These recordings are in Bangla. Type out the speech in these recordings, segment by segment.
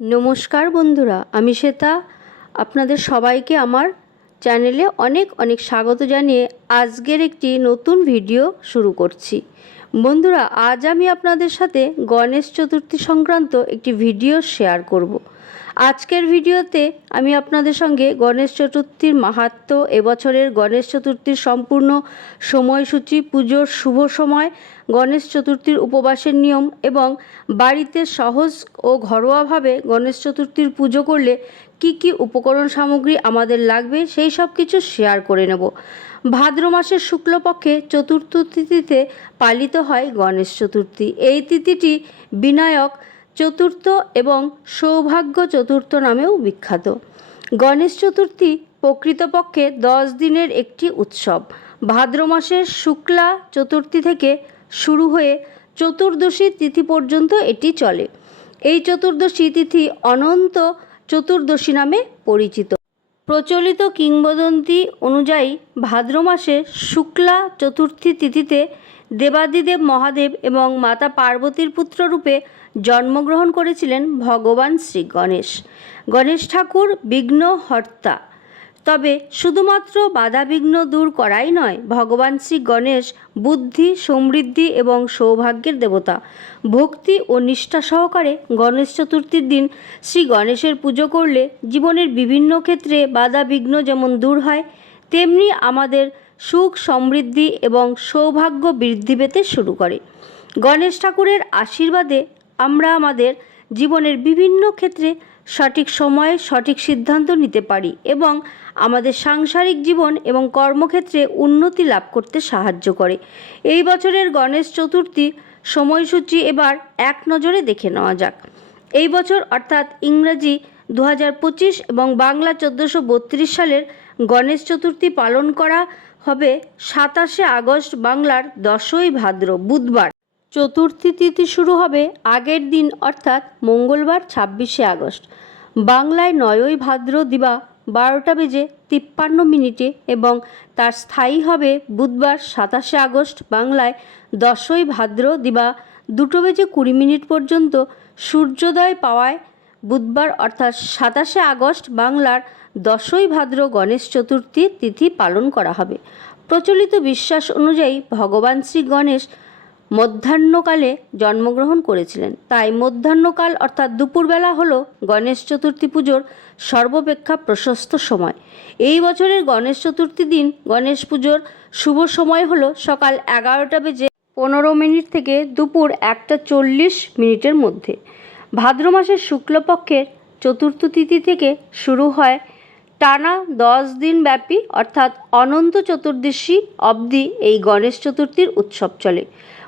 নমস্কার বন্ধুরা, আমি শ্বেতা আপনাদের সবাইকে আমার চ্যানেলে অনেক অনেক স্বাগত জানিয়ে আজকের একটি নতুন ভিডিও শুরু করছি বন্ধুরা, আজ আমি আপনাদের সাথে গণেশ চতুর্থী সংক্রান্ত একটি ভিডিও শেয়ার করব। আজকের ভিডিওতে আমি আপনাদের সঙ্গে গণেশ চতুর্থীর মাহাত্ম্য এবছরের গণেশ চতুর্থীর সম্পূর্ণ সময়সূচি, পুজোর শুভ সময়, গণেশ চতুর্থীর উপবাসের নিয়ম এবং বাড়িতে সহজ ও ঘরোয়াভাবে গণেশ চতুর্থীর পুজো করলে কি কি উপকরণ সামগ্রী আমাদের লাগবে সেই সব কিছু শেয়ার করে নেব। ভাদ্র মাসের শুক্লপক্ষে চতুর্থ তিথিতে পালিত হয় গণেশ চতুর্থী। এই তিথিটি বিনায়ক চতুর্থ এবং সৌভাগ্য চতুর্থ নামেও বিখ্যাত। গণেশ চতুর্থী প্রকৃতপক্ষে দশ দিনের একটি উৎসব। ভাদ্র মাসের শুক্লা চতুর্থী থেকে শুরু হয়ে চতুর্দশী তিথি পর্যন্ত এটি চলে। এই চতুর্দশী তিথি অনন্ত চতুর্দশী নামে পরিচিত। প্রচলিত কিংবদন্তি অনুযায়ী ভাদ্র মাসে শুক্লা চতুর্থী তিথিতে দেবাদিদেব মহাদেব এবং মাতা পার্বতীর পুত্র রূপে জন্মগ্রহণ করেছিলেন ভগবান শ্রী গণেশ। গণেশ ঠাকুর বিঘ্নহর্তা। তবে শুধুমাত্র বাধাবিঘ্ন দূর করাই নয়, ভগবান শ্রী গণেশ বুদ্ধি, সমৃদ্ধি এবং সৌভাগ্যের দেবতা। ভক্তি ও নিষ্ঠা সহকারে গণেশ চতুর্থীর দিন শ্রী গণেশের পুজো করলে জীবনের বিভিন্ন ক্ষেত্রে বাধাবিঘ্ন যেমন দূর হয়, তেমনি আমাদের সুখ, সমৃদ্ধি এবং সৌভাগ্য বৃদ্ধি পেতে শুরু করে। গণেশ ঠাকুরের আশীর্বাদে আমরা আমাদের জীবনের বিভিন্ন ক্ষেত্রে সঠিক সময়ে সঠিক সিদ্ধান্ত নিতে পারি এবং আমাদের সাংসারিক জীবন এবং কর্মক্ষেত্রে উন্নতি লাভ করতে সাহায্য করে। এই বছরের গণেশ চতুর্থী সময়সূচি এবার এক নজরে দেখে নেওয়া যাক। এই বছর অর্থাৎ ইংরেজি পঁচিশ এবং বাংলা চোদ্দোশো সালের গণেশ চতুর্থী পালন করা হবে সাতাশে আগস্ট বাংলার দশই ভাদ্র, বুধবার। চতুর্থী তিথি শুরু হবে আগের দিন, অর্থাৎ মঙ্গলবার ছাব্বিশে আগস্ট। বাংলায় নয়ই ভাদ্র দিবা বারোটা বেজে তিপ্পান্ন মিনিটে এবং তার স্থায়ী হবে বুধবার সাতাশে আগস্ট বাংলায় দশই ভাদ্র দিবা দুটো বেজে কুড়ি মিনিট পর্যন্ত সূর্যোদয় পাওয়ায় বুধবার অর্থাৎ সাতাশে আগস্ট বাংলার দশই ভাদ্র গণেশ চতুর্থী তিথি পালন করা হবে। প্রচলিত বিশ্বাস অনুযায়ী ভগবান শ্রী গণেশ মধ্যাহ্নকালে জন্মগ্রহণ করেছিলেন। তাই মধ্যাহ্নকাল অর্থাৎ দুপুরবেলা হল গণেশ চতুর্থী পুজোর সর্বাপেক্ষা প্রশস্ত সময়। এই বছরের গণেশ চতুর্থী দিন গণেশ পুজোর শুভ সময় হল সকাল এগারোটা বেজে পনেরো মিনিট থেকে দুপুর একটা চল্লিশ মিনিটের মধ্যে। ভাদ্র মাসের শুক্লপক্ষের চতুর্থ তিথি থেকে শুরু হয় টানা দশ দিন ব্যাপী অর্থাৎ অনন্ত চতুর্দশী অবধি এই গণেশ চতুর্থীর উৎসব চলে।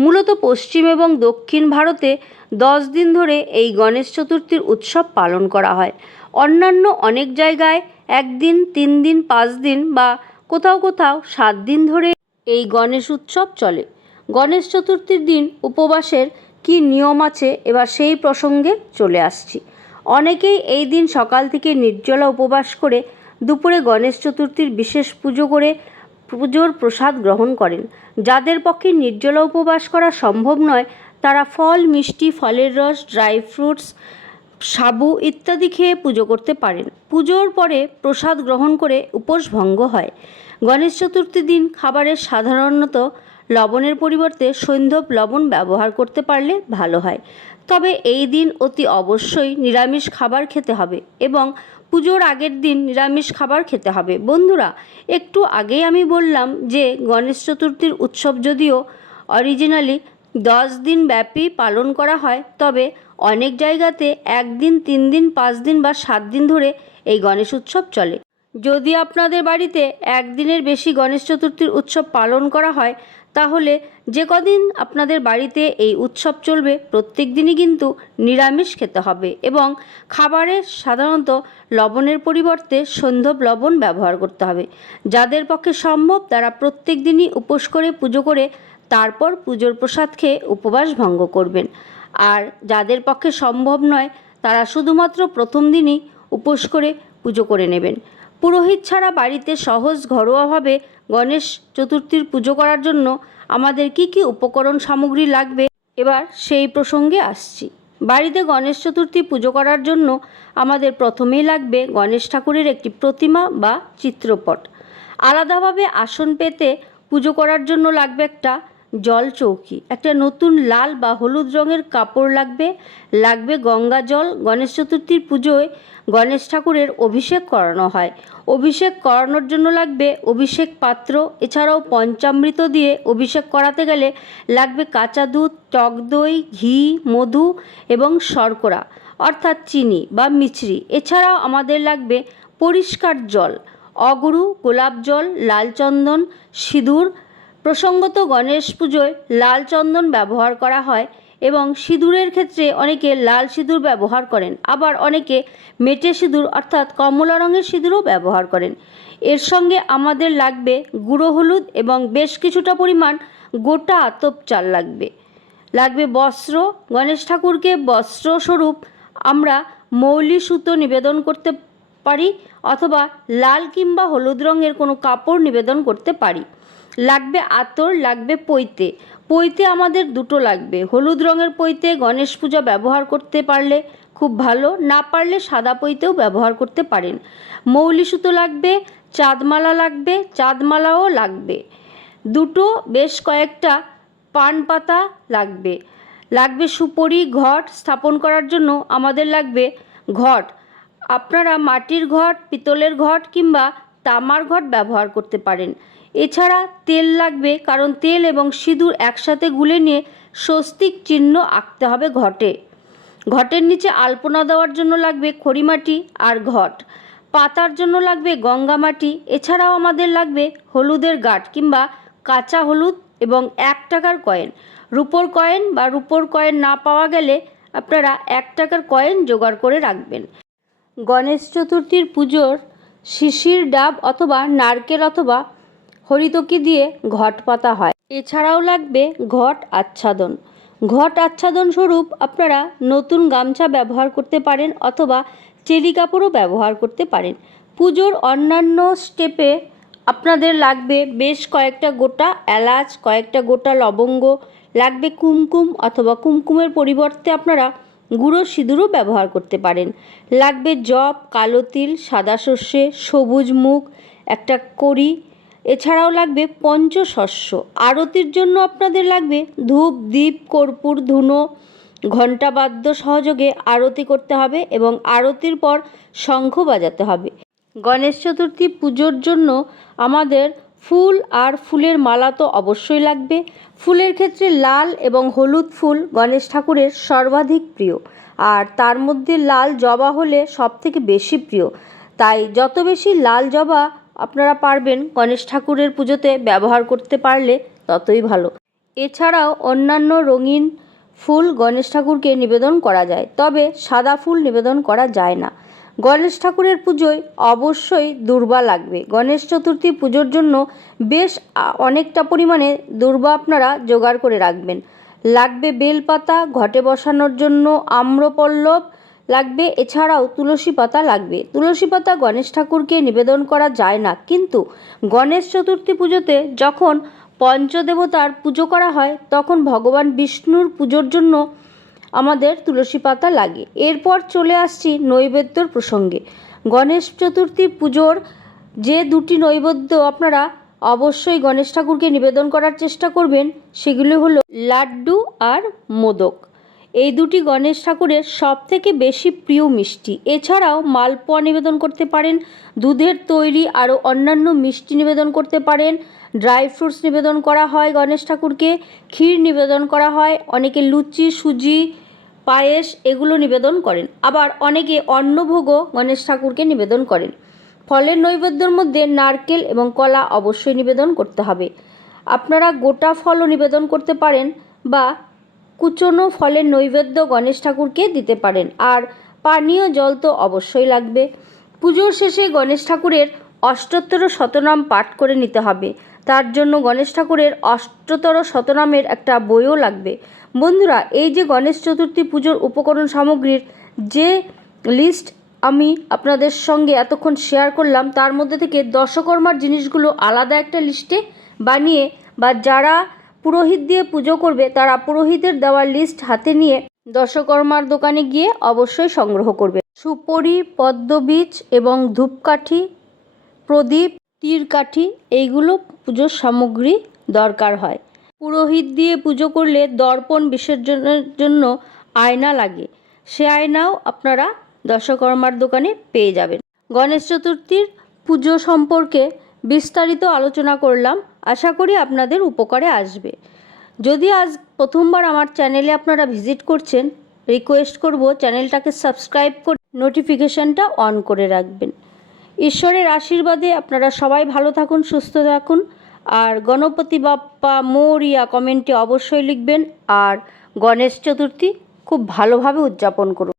মূলত পশ্চিম এবং দক্ষিণ ভারতে দশ দিন ধরে এই গণেশ চতুর্থীর উৎসব পালন করা হয়। অন্যান্য অনেক জায়গায় একদিন, তিন দিন, পাঁচ দিন বা কোথাও কোথাও সাত দিন ধরে এই গণেশ উৎসব চলে। গণেশ চতুর্থীর দিন উপবাসের কি নিয়ম আছে এবার সেই প্রসঙ্গে চলে আসছি। অনেকেই এই দিন সকাল থেকে নির্জলা উপবাস করে দুপুরে গণেশ চতুর্থীর বিশেষ পুজো করে পুজোর প্রসাদ গ্রহণ করেন। যাদের পক্ষে নির্জলা উপবাস করা সম্ভব নয়, তারা ফল, মিষ্টি, ফলের রস, ড্রাই ফ্রুটস, সাবু ইত্যাদি খেয়ে পুজো করতে পারেন। পুজোর পরে প্রসাদ গ্রহণ করে উপোস ভঙ্গ হয়। গণেশ চতুর্থী দিন খাবারের সাধারণত লবণের পরিবর্তে সৈন্ধব লবণ ব্যবহার করতে পারলে ভালো হয়। তবে এই দিন অতি অবশ্যই নিরামিষ খাবার খেতে হবে এবং পুজোর আগের দিন নিরামিষ খাবার খেতে হবে। বন্ধুরা, একটু আগেই আমি বললাম যে গণেশ চতুর্থীর উৎসব যদিও অরিজিনালি দশ দিন ব্যাপী পালন করা হয়, তবে অনেক জায়গাতে একদিন, তিন দিন, পাঁচ দিন বা সাত দিন ধরে এই গণেশ উৎসব চলে। যদি আপনাদের বাড়িতে একদিনের বেশি গণেশ চতুর্থীর উৎসব পালন করা হয়, তাহলে যে কদিন আপনাদের বাড়িতে এই উৎসব চলবে, প্রত্যেক দিনই কিন্তু নিরামিষ খেতে হবে এবং খাবারে সাধারণত লবণের পরিবর্তে সন্ধব লবণ ব্যবহার করতে হবে। যাদের পক্ষে সম্ভব তারা প্রত্যেক দিনই উপোস করে পুজো করে তারপর পুজোর প্রসাদ খেয়ে উপবাস ভঙ্গ করবেন। আর যাদের পক্ষে সম্ভব নয়, তারা শুধুমাত্র প্রথম দিনই উপোস করে পুজো করে নেবেন। পুরোহিত ছাড়া বাড়িতে সহজ ঘরোয়াভাবে গণেশ চতুর্থীর পুজো করার জন্য আমাদের কি কি উপকরণ সামগ্রী লাগবে? এবার সেই প্রসঙ্গে আসছি। বাড়িতে গণেশ চতুর্থী পুজো করার জন্য আমাদের প্রথমেই লাগবে গণেশ ঠাকুরের একটি প্রতিমা বা চিত্রপট। আলাদাভাবে আসন পেতে পুজো করার জন্য লাগবে একটা জল চৌকি। একটা নতুন লাল বা হলুদ রঙের কাপড় লাগবে। লাগবে গঙ্গা জল। গণেশ চতুর্থীর পুজোয় গণেশ ঠাকুরের অভিষেক করানো হয়। অভিষেক করানোর জন্য লাগবে অভিষেক পাত্র। এছাড়াও পঞ্চামৃত দিয়ে অভিষেক করাতে গেলে লাগবে কাঁচা দুধ, টক দই, ঘি, মধু এবং শর্করা, অর্থাৎ চিনি বা মিছরি। এছাড়াও আমাদের লাগবে পরিষ্কার জল। অগুরু, গোলাপ জল, লাল চন্দন, সিঁদুর প্রসঙ্গত গণেশ পুজোয় লাল চন্দন ব্যবহার করা হয় এবং সিঁদুরের ক্ষেত্রে অনেকে লাল সিঁদুর ব্যবহার করেন। আবার অনেকে মেটে সিঁদুর অর্থাৎ কমলা রঙের সিঁদুরও ব্যবহার করেন। এর সঙ্গে আমাদের লাগবে গুঁড়ো হলুদ এবং বেশ কিছুটা পরিমাণ গোটা আতপ চাল লাগবে। লাগবে বস্ত্র। গণেশ ঠাকুরকে বস্ত্রস্বরূপ আমরা মৌলি সুতো নিবেদন করতে পারি অথবা লাল কিংবা হলুদ রঙের কোনো কাপড় নিবেদন করতে পারি। লাগবে আতর, লাগবে পৈতে। পৈতে আমাদের দুটো লাগবে। হলুদ রঙের পৈতে গণেশ পূজা ব্যবহার করতে পারলে খুব ভালো, না পারলে সাদা পৈতেও ব্যবহার করতে পারেন। মৌলি সুতো লাগবে, চাঁদমালা লাগবে, চাঁদমালাও লাগবে। দুটো বেশ কয়েকটা পান পাতা লাগবে। লাগবে সুপরি ঘট স্থাপন করার জন্য আমাদের লাগবে ঘট। আপনারা মাটির ঘট, পিতলের ঘট কিংবা তামার ঘট ব্যবহার করতে পারেন। এছাড়া তেল লাগবে, কারণ তেল এবং সিঁদুর একসাথে গুলে নিয়ে স্বস্তিক চিহ্ন আঁকতে হবে ঘটে। ঘটের নিচে আলপনা দেওয়ার জন্য লাগবে খড়িমাটি আর ঘট। পাতার জন্য লাগবে গঙ্গা মাটি। এছাড়াও আমাদের লাগবে হলুদের গাঁট কিংবা কাঁচা হলুদ এবং এক টাকার কয়েন। রুপোর কয়েন বা রুপোর কয়েন না পাওয়া গেলে আপনারা এক টাকার কয়েন জোগাড় করে রাখবেন। গণেশ চতুর্থীর পুজোর শিশির ডাব অথবা নারকেল অথবা হরিতকি দিয়ে ঘট পাতা হয়। এছাড়াও লাগবে ঘট আচ্ছাদন। ঘট আচ্ছাদন স্বরূপ আপনারা নতুন গামছা ব্যবহার করতে পারেন অথবা চেলি কাপড়ও ব্যবহার করতে পারেন। পুজোর অন্যান্য স্টেপে আপনাদের লাগবে বেশ কয়েকটা গোটা এলাচ, কয়েকটা গোটা লবঙ্গ, লাগবে কুমকুম অথবা কুমকুমের পরিবর্তে আপনারা গুঁড়ো সিঁদুরও ব্যবহার করতে পারেন। লাগবে জব, কালো তিল, সাদা সর্ষে, সবুজ মুখ একটা কড়ি এছাড়াও লাগবে পঞ্চশস্য। আরতির জন্য আপনাদের লাগবে ধূপ দ্বীপ কর্পূর, ধুনো। ঘণ্টাবাদ্য সহযোগে আরতি করতে হবে এবং আরতির পর শঙ্খ বাজাতে হবে। গণেশ চতুর্থী পুজোর জন্য আমাদের ফুল আর ফুলের মালা তো অবশ্যই লাগবে। ফুলের ক্ষেত্রে লাল এবং হলুদ ফুল গণেশ ঠাকুরের সর্বাধিক প্রিয়। আর তার মধ্যে লাল জবা হলে সব থেকে বেশি প্রিয়। তাই যত বেশি লাল জবা আপনারা পারবেন গণেশ ঠাকুরের পুজোতে ব্যবহার করতে পারলে ততই ভালো। এছাড়াও অন্যান্য রঙিন ফুল গণেশ ঠাকুরকে নিবেদন করা যায়, তবে সাদা ফুল নিবেদন করা যায় না। গণেশ ঠাকুরের পুজোয় অবশ্যই দূর্বা লাগবে। গণেশ চতুর্থী পুজোর জন্য বেশ অনেকটা পরিমাণে দূর্বা আপনারা জোগাড় করে রাখবেন। লাগবে বেলপাতা, ঘটে বসানোর জন্য আম্রপল্লব লাগবে, এছাড়াও তুলসী পাতা লাগবে। তুলসী পাতা গণেশ ঠাকুরকে নিবেদন করা যায় না, কিন্তু গণেশ চতুর্থী পুজোতে যখন পঞ্চদেবতার পুজো করা হয়, তখন ভগবান বিষ্ণুর পুজোর জন্য আমাদের তুলসী পাতা লাগে। এরপর চলে আসছি নৈবেদ্যর প্রসঙ্গে। গণেশ চতুর্থী পুজোর যে দুটি নৈবেদ্য আপনারা অবশ্যই গণেশ ঠাকুরকে নিবেদন করার চেষ্টা করবেন, সেগুলি হলো লাড্ডু আর মোদক। এই দুটি গণেশ ঠাকুরের সব থেকে বেশি প্রিয় মিষ্টি। এছাড়াও মালপোয়া নিবেদন করতে পারেন, দুধের তৈরি আরও অন্যান্য মিষ্টি নিবেদন করতে পারেন, ড্রাই ফ্রুটস নিবেদন করা হয় গণেশ ঠাকুরকে, ক্ষীর নিবেদন করা হয়, অনেকে লুচি, সুজি, পায়েস এগুলো নিবেদন করেন। আবার অনেকে অন্নভোগও গণেশ ঠাকুরকে নিবেদন করেন। ফলের নৈবেদ্যর মধ্যে নারকেল এবং কলা অবশ্যই নিবেদন করতে হবে। আপনারা গোটা ফলও নিবেদন করতে পারেন বা কুচনো ফলের নৈবেদ্য গণেশ ঠাকুরকে দিতে পারেন। আর পানীয় জল তো অবশ্যই লাগবে। পুজোর শেষে গণেশ ঠাকুরের অষ্টোত্তর শতনাম পাঠ করে নিতে হবে। তার জন্য গণেশ ঠাকুরের অষ্টতর শতনামের একটা বইও লাগবে। বন্ধুরা, এই যে গণেশ চতুর্থী পুজোর উপকরণ সামগ্রীর যে লিস্ট আমি আপনাদের সঙ্গে এতক্ষণ শেয়ার করলাম, তার মধ্যে থেকে দশকর্মার জিনিসগুলো আলাদা একটা লিস্টে বানিয়ে বা যারা পুরোহিত দিয়ে পুজো করবে, তারা পুরোহিতের দেওয়ার লিস্ট হাতে নিয়ে দশকর্মার দোকানে গিয়ে অবশ্যই সংগ্রহ করবে। সুপরি, পদ্মবীজ এবং ধূপকাঠি, প্রদীপ, তীরকাঠি, এইগুলো পুজোর সামগ্রী দরকার হয়। পুরোহিত দিয়ে পুজো করলে দর্পণ বিসর্জনের জন্য আয়না লাগে। সে আয়নাও আপনারা দশকর্মার দোকানে পেয়ে যাবেন। গণেশ চতুর্থীর পুজো সম্পর্কে বিস্তারিত আলোচনা করলাম। আশা করি আপনাদের উপকারে আসবে। যদি আজ প্রথমবার আমার চ্যানেলে আপনারা ভিজিট করছেন রিকোয়েস্ট করব চ্যানেলটাকে সাবস্ক্রাইব করে নোটিফিকেশানটা অন করে রাখবেন। ঈশ্বরের আশীর্বাদে আপনারা সবাই ভালো থাকুন, সুস্থ থাকুন। আর গণপতি বাপ্পা মোরিয়া কমেন্টে অবশ্যই লিখবেন, আর গণেশ চতুর্থী খুব ভালোভাবে উদযাপন করুন।